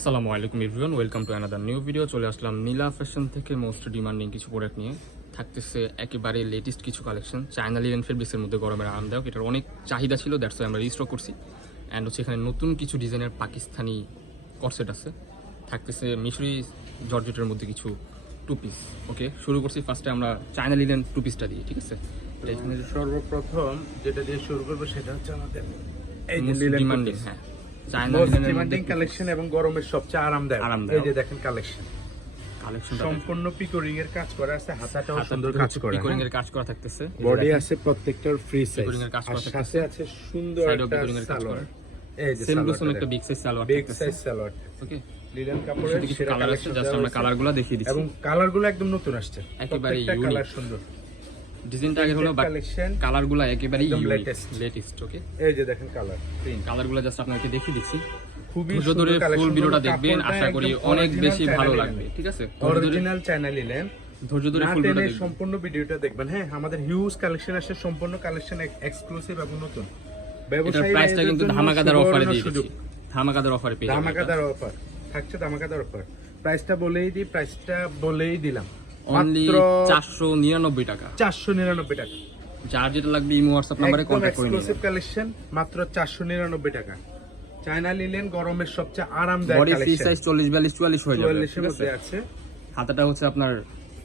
আসসালামু আলাইকুম everyone welcome to another new video চলে আসলাম নীলা ফ্যাশন থেকে মোস্ট ডিমান্ডিং কিছু প্রোডাক্ট নিয়ে। থাকতেছে একেবারে লেটেস্ট কিছু কালেকশন চায়না লিলেন ফেব্রিক্সের মধ্যে গরমের আরামদায়ক এটার অনেক চাহিদা ছিল দ্যাটস আমরা রিস্টক করছি। অ্যান্ড হচ্ছে এখানে নতুন কিছু ডিজাইনের পাকিস্তানি করসেট আছে। থাকতেছে মিশরি জর্জেটের মধ্যে কিছু টু পিস ওকে শুরু করছি ফার্স্টে আমরা চায়না লিলেন টু পিসটা দিয়ে ঠিক আছে? সর্বপ্রথম যেটা দিয়ে শুরু করব সেটা হচ্ছে আমাদের এই ডিমান্ডিং হ্যাঁ। ডিমান্ডিং কালেকশন এবং গরমের সবচেয়ে আরামদায়ক। আরামদায়ক। এই যে দেখেন কালেকশন সম্পূর্ণ পিকোরিং এর কাজ করা আছে হাতাটাও সুন্দর সুন্দর কাজ করা। পিকোরিং এর কাজ করা থাকতেছে। বডি আছে প্রত্যেকটার ফ্রি সাইজ Picoring এর কাজ করা সাথে আছে সুন্দর একটা picoring এর কাজ করা। এই যে সেম টু সেম সালোয়ারটা একটা big size salwar big size salwar okay linen কাপড়ের কিছু কালার আছে জাস্ট আমরা কালারগুলো দেখিয়ে দিচ্ছি। এবং কালারগুলো একদম নতুন আসছে। একেবারে কালার সুন্দর। ডিজাইনটা আগে হলো কালেকশন কালারগুলো একেবারে লেটেস্ট ওকে এই যে দেখেন কালার কালারগুলো জাস্ট আপনাকে দেখিয়ে দিচ্ছি। খুবই ধরে ফুল ভিডিওটা দেখবেন আশা করি অনেক বেশি ভালো লাগবে ঠিক আছে? অরিজিনাল চ্যানেল নিলেন ধৈর্য ধরে না ফুল ভিডিওটা দেখবেন। সম্পূর্ণ ভিডিওটা দেখবেন। হ্যাঁ আমাদের হিউজ কালেকশন আসছে সম্পূর্ণ কালেকশন এক্সক্লুসিভ এবং নতুন। ব্যবসায়ী প্রাইসটা কিন্তু ধামাকাদার অফারে দিয়ে দিচ্ছি। ধামাকাদার অফারে পেয়ে ধামাকাদার অফার থাকছে ধামাকাদার অফার প্রাইসটা বলেই দিই প্রাইসটা বলেই দিলাম। অনলি চারশো নিরানব্বই টাকা। চারশো নিরানব্বই টাকা। যার যেটা লাগবে ইমো হোয়াটসঅ্যাপ নাম্বারে কন্ট্যাক্ট করে এক্সক্লুসিভ কালেকশন মাত্র চারশো নিরানব্বই টাকা। চায়না লিলেন গরমের সবচেয়ে আরামদায়ক বডি সাইজ চল্লিশ বিয়াল্লিশ চুয়াল্লিশ হয়ে যাবে। চুয়াল্লিশের ঠিক আছে মধ্যে আছে? হাতাটা হচ্ছে আপনার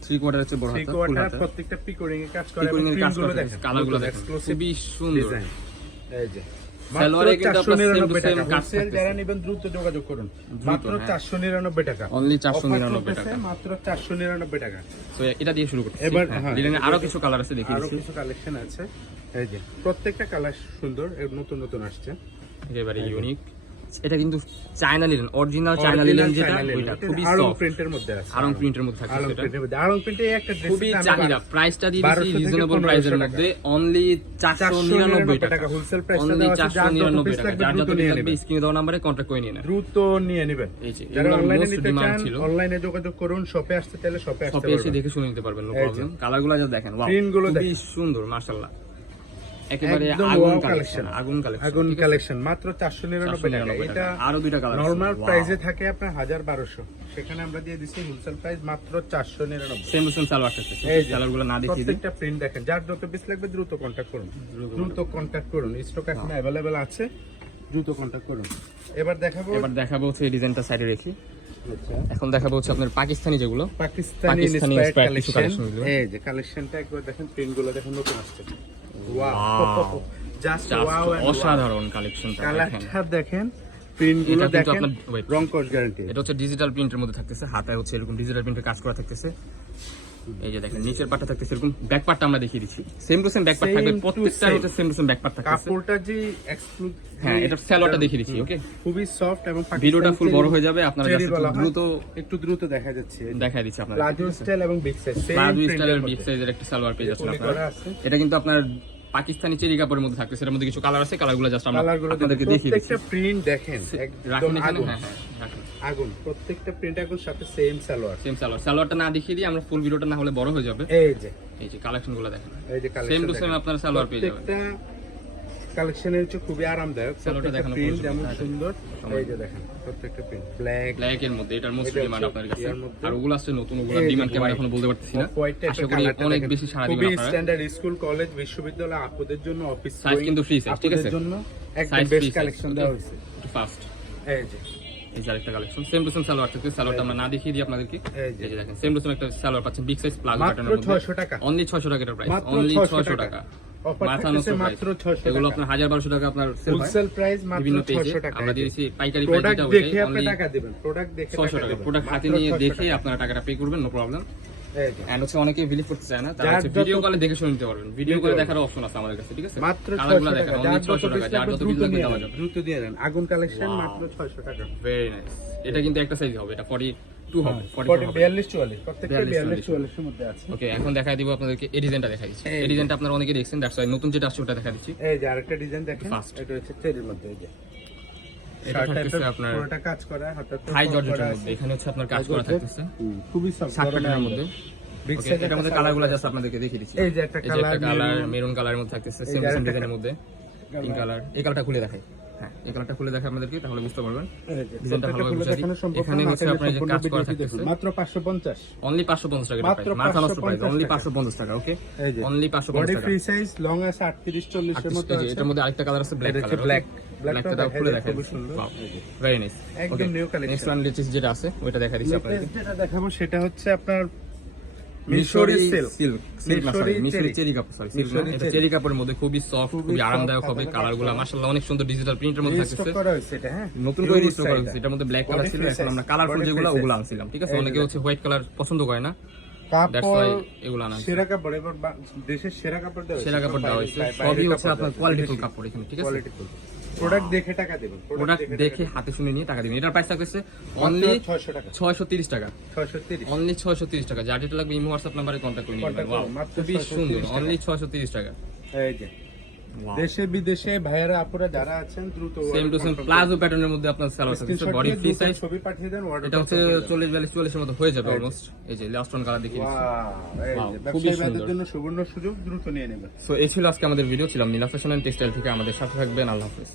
থ্রি কোয়ার্টার হচ্ছে বড় হাতা ফুল কোয়ার্টার প্রত্যেকটা পিকোরিং এর কাজ করা পিকোরিং এর কাজগুলো করা। কালারগুলো দেখেন। খুবই সুন্দর। এই যে। সালোয়ারে কিন্তু আপনার same to same কাজ যারা নেবেন দ্রুত যোগাযোগ করুন। মাত্র হ্যাঁ। চারশো নিরানব্বই টাকা। অনলি টাকা। মাত্র চারশো নিরানব্বই টাকা। তো এটা দিয়ে শুরু করতে এবার, হ্যাঁ, ডিজাইনে আরও কিছু কালার আছে দেখিয়ে আরও কিছু কালেকশন আছে। এই যে প্রত্যেকটা কালার সুন্দর নতুন নতুন আসছে। একেবারে ইউনিক এটা কিন্তু China linen original China linen যেটা ওইটা খুবই সফট প্রিন্টের মধ্যে আছে। আরং প্রিন্টের মধ্যে থাকে প্রিন্টের মধ্যে। প্রিন্টে একটা ড্রেস খুবই চাহিদা। প্রাইসটা দিয়ে দিচ্ছি 1200 থেকে রিজনেবল প্রাইসের মধ্যে। অনলি চারশো নিরানব্বই টাকা। হোলসেল প্রাইসটা অনলি দেওয়া আছে চারশো যার যত নিরানব্বই পিস টাকা। লাগবে যার যত স্ক্রিনে দেওয়া নাম্বারে কন্ট্যাক্ট করে নিয়ে নেন দ্রুত নিয়ে নেবেন। এই যে যারা অনলাইনে নিতে চান অনলাইনে যোগাযোগ করুন শপে আসতে চাইলে শপে আসতে শপে এসে দেখে শুনে নিতে পারবেন নো। প্রবলেম কালারগুলো যা দেখেন। ওয়াও Print গুলো খুবই সুন্দর মাশাআল্লাহ। একেবারে আগুন কালেকশন আগুন কালেকশন আগুন কালেকশন মাত্র চারশো নিরানব্বই টাকা। এটা আরও দুইটা কালার নর্মাল প্রাইসে থাকে আপনার হাজার বারোশো। সেখানে আমরা দিয়ে হোলসেল প্রাইস মাত্র চারশো নিরানব্বই। সেম সেম সালোয়ার থাকছে এই কালারগুলো না দেখিয়ে প্রত্যেকটা প্রিন্ট দেখেন। যার যত পিস লাগবে দ্রুত কন্ট্যাক্ট করুন। দ্রুত কন্ট্যাক্ট করুন। স্টক এখন অ্যাভেলেবেল আছে। দ্রুত কন্ট্যাক্ট করুন। এবার দেখাবো এবার দেখাবো হচ্ছে এই ডিজাইনটা সাইডে রেখি। আচ্ছা। এখন দেখাবো হচ্ছে আপনার পাকিস্তানি যেগুলো। পাকিস্তানি ইন্সপায়ার্ড কালেকশন এই যে কালেকশনটা একবার দেখেন প্রিন্টগুলো দেখেন নতুন আসছে। ওয়াও জাস্ট ওয়াও অসাধারণ কালেকশন দেখেন কালারটা দেখেন। প্রিন্ট এটা দেখেন রং কোর্স গ্যারান্টি এটা হচ্ছে ডিজিটাল প্রিন্টের মধ্যে থাকতেছে হাতায় হচ্ছে এরকম ডিজিটাল প্রিন্টের কাজ করা থাকতেছে। এই যে দেখেন নিচের পাটটা থাকতেছে এরকম ব্যাক পার্টটা আমরা দেখিয়ে দিচ্ছি। Same to same back Same থাকবে same. হচ্ছে same to same back part থাকতেছে। কাপড়টা যে হ্যাঁ এটা স্যালোটা দেখিয়ে দিচ্ছি ওকে খুবই সফট এবং ভিডিওটা ফুল বড় হয়ে যাবে আপনারা একটু দ্রুত একটু দ্রুত দেখা যাচ্ছে। দেখাই দিচ্ছি আপনাদের। প্লাজো স্টাইল এবং বিগ সাইজ প্লাজো স্টাইলের বিগ সাইজের একটা সালোয়ার পেয়ে যাচ্ছেন আপনারা। আছে। এটা কিন্তু আপনার পাকিস্তানি চেরি কাপড়ের মধ্যে থাকতেছে এর মধ্যে কিছু কালার আছে কালারগুলো জাস্ট আমরা আপনাদেরকে দেখিয়ে দিচ্ছি। প্রিন্ট দেখেন একদম রাখুন এখানে হ্যাঁ হ্যাঁ। আগুন প্রত্যেকটা প্রিন্ট আগুন সাথে সেম সালোয়ার। সেম সালোয়ার। সালোয়ারটা না দেখিয়ে দিই আমরা ফুল ভিডিওটা না হলে বড় হয়ে যাবে। এই যে। এই যে কালেকশনগুলো দেখেন। এই যে সেম টু সেম আপনার সালোয়ার পেয়ে যাবেন। প্রত্যেকটা কালেকশনের হচ্ছে খুবই আরামদায়ক। সালোয়ারটা দেখানো প্রিন্ট যেমন সুন্দর। এই যে দেখেন প্রত্যেকটা প্রিন্ট ব্ল্যাক ব্ল্যাক এর মধ্যে এটার মোস্ট ডিমান্ড আপনার কাছে। আর ওগুলো আছে নতুন ওগুলো ডিমান্ড কেমন। এখনও বলতে পারতেছি না। আশা করি অনেক বেশি সারা দিবেন খুবই আপনারা। স্ট্যান্ডার্ড স্কুল কলেজ বিশ্ববিদ্যালয় আপুদের জন্য অফিস Size কিন্তু free size, ঠিক আছে? জন্য একদম বেস্ট কালেকশন দেওয়া হয়েছে। ফাস্ট এই যে। এই যে আরেকটা collection same to same salwar থাকছে সালোয়ারটা আমরা না দেখিয়ে দিই আপনাদেরকে। এই যে। দেখেন সেম টু সেম একটা সালোয়ার পাচ্ছেন বিগ সাইজ প্লাজো প্যাটার্নের মধ্যে। 600 টাকা। অনলি 600 টাকা এটার প্রাইস অনলি 600 600 টাকা। টাকা। অফার মাথা থাকতেছে নষ্ট মাত্র 600 এগুলো আপনার 1200 টাকা আপনার হোলসেল প্রাইস মাত্র 600 টাকা। আমরা দিয়েছি পাইকারি প্রাইস দেখে আপনি টাকা দিবেন প্রোডাক্ট দেখে 600 টাকা প্রোডাক্ট হাতে নিয়ে দেখে। আপনারা টাকাটা পে করবেন নো প্রবলেম এন্ড হচ্ছে অনেকে বিলিভ করতে চায় না তারা হচ্ছে ভিডিও কলে দেখে শুনে নিতে পারবেন। ভিডিও Video দেখার অপশন আছে আমাদের কাছে ঠিক আছে? মাত্র 600 টাকা যার যত 600 টাকা যার যত পিস লাগবে দেওয়া যাবে। দ্রুত দিয়ে দেন আগুন কালেকশন মাত্র 600 টাকা। ভেরি নাইস এটা কিন্তু একটা সাইজ হবে এটা 42 হবে 44 40 হবে। 42 44 প্রত্যেকটা 42, 42 44 এর মধ্যে আছে। ওকে এখন দেখাই দিব আপনাদেরকে এই ডিজাইনটা দেখাই দিচ্ছি। এই ডিজাইনটা আপনারা অনেকে দেখছেন দ্যাটস ওয়াই নতুন যেটা আসছে ওটা দেখা দিচ্ছি। এই যে আরেকটা ডিজাইন দেখেন এটা হচ্ছে মধ্যে এই যে। এটা থাকতেছে আপনার পুরোটা কাজ করা হাতাতে হাই জর্জেটের মধ্যে। এখানে হচ্ছে আপনার কাজ করা থাকতেছে। খুবই সফট শার্ট মধ্যে। বিগ ওকে সাইজ এটার মধ্যে কালারগুলো জাস্ট আপনাদেরকে দেখিয়ে দিচ্ছি। এই যে একটা এই যে একটা কালার কালার মেরুন কালারের মধ্যে থাকতেছে সেম সেম আরেকটা ডিজাইনের মধ্যে। পিঙ্ক কালার এই কালারটা খুলে দেখাই। হ্যাঁ এই কালারটা খুলে দেখে আপনাদেরকে তাহলে বুঝতে পারবেন। ডিজাইনটা ভালোভাবে বুঝাই এখানে হচ্ছে আপনার যে কাজ করা থাকতেছে। মাত্র 550 অনলি পাঁচশো পঞ্চাশ টাকা মাত্র মাথা নষ্ট প্রাইস অনলি টাকা। টাকা ওকে অনলি পাঁচশো বডি পঞ্চাশ ফ্রি সাইজ লং আছে 38 40 এর মতো আছে। এটার মধ্যে আরেকটা কালার আছে ব্ল্যাক কালার black। ব্ল্যাকটা খুলে খুবই সুন্দর। ভেরি নাইস একদম new collection। Next one latest যেটা আছে ওইটা দেখা দিচ্ছি আপনাদের। যেটা দেখাবো সেটা হচ্ছে আপনার মিশরি সিল্ক সিল্ক সিল্ক না সরি মিশরি মিশরি চেরি। চেরি কাপড় সরি সিল্ক না এটা চেরি। চেরি কাপড়ের মধ্যে খুবই সফট খুবই খুবই আরামদায়ক হবে কালারগুলো। মাশাআল্লাহ অনেক সুন্দর ডিজিটাল প্রিন্টের মধ্যে রিস্টক থাকতেছে করা হয়েছে এটা নতুন করে রিস্টোর করা হয়েছে এটার মধ্যে ব্ল্যাক কালার ছিল এখন আমরা কালারফুল যেগুলো ওগুলো আনছিলাম ঠিক আছে? অনেকে হচ্ছে হোয়াইট কালার পছন্দ করে না। দ্যাটস এগুলো আনা সেরা কাপড় এবার দেশের সেরা কাপড় দেওয়া সেরা কাপড় দেওয়া হয়েছে। সবই হচ্ছে আপনার কোয়ালিটিফুল কাপড় এখানে ঠিক আছে? প্রোডাক্ট দেখে টাকা দেবেন প্রোডাক্ট দেখে হাতে শুনে নিয়ে টাকা দিবেন। এটার প্রাইস থাকতেছে অনলি অনলি 600 টাকা। ছয়শো তিরিশ টাকা। 630 অনলি ছয়শো তিরিশ টাকা। যার যেটা লাগবে ইমো হোয়াটসঅ্যাপ নাম্বারে করে নিবেন। খুবই সুন্দর। অনলি ছয়শো তিরিশ টাকা। এই যে। দেশে বিদেশে ভাইয়েরা আপুরা যারা আছেন দ্রুত সেম টু সেম প্লাজো প্যাটার্নের মধ্যে আপনার সালোয়ার থাকছে স্ক্রিনশট বডি ফ্রি সাইজ ছবি পাঠিয়ে দেন এটা হচ্ছে confirm হয়ে যাবে। চল্লিশ বিয়াল্লিশ মতো হয়ে যাবে অলমোস্ট এই যে লাস্ট ওয়ান কালার দেখিয়ে দিচ্ছি। খুবই সুন্দর। জন্য সুবর্ণ সুযোগ দ্রুত নিয়ে নেবেন। সো এই ছিল আজকে আমাদের ভিডিও ছিলাম নীলা ফ্যাশন এন্ড টেক্সটাইল থেকে আমাদের সাথে থাকবেন। আল্লাহ হাফেজ।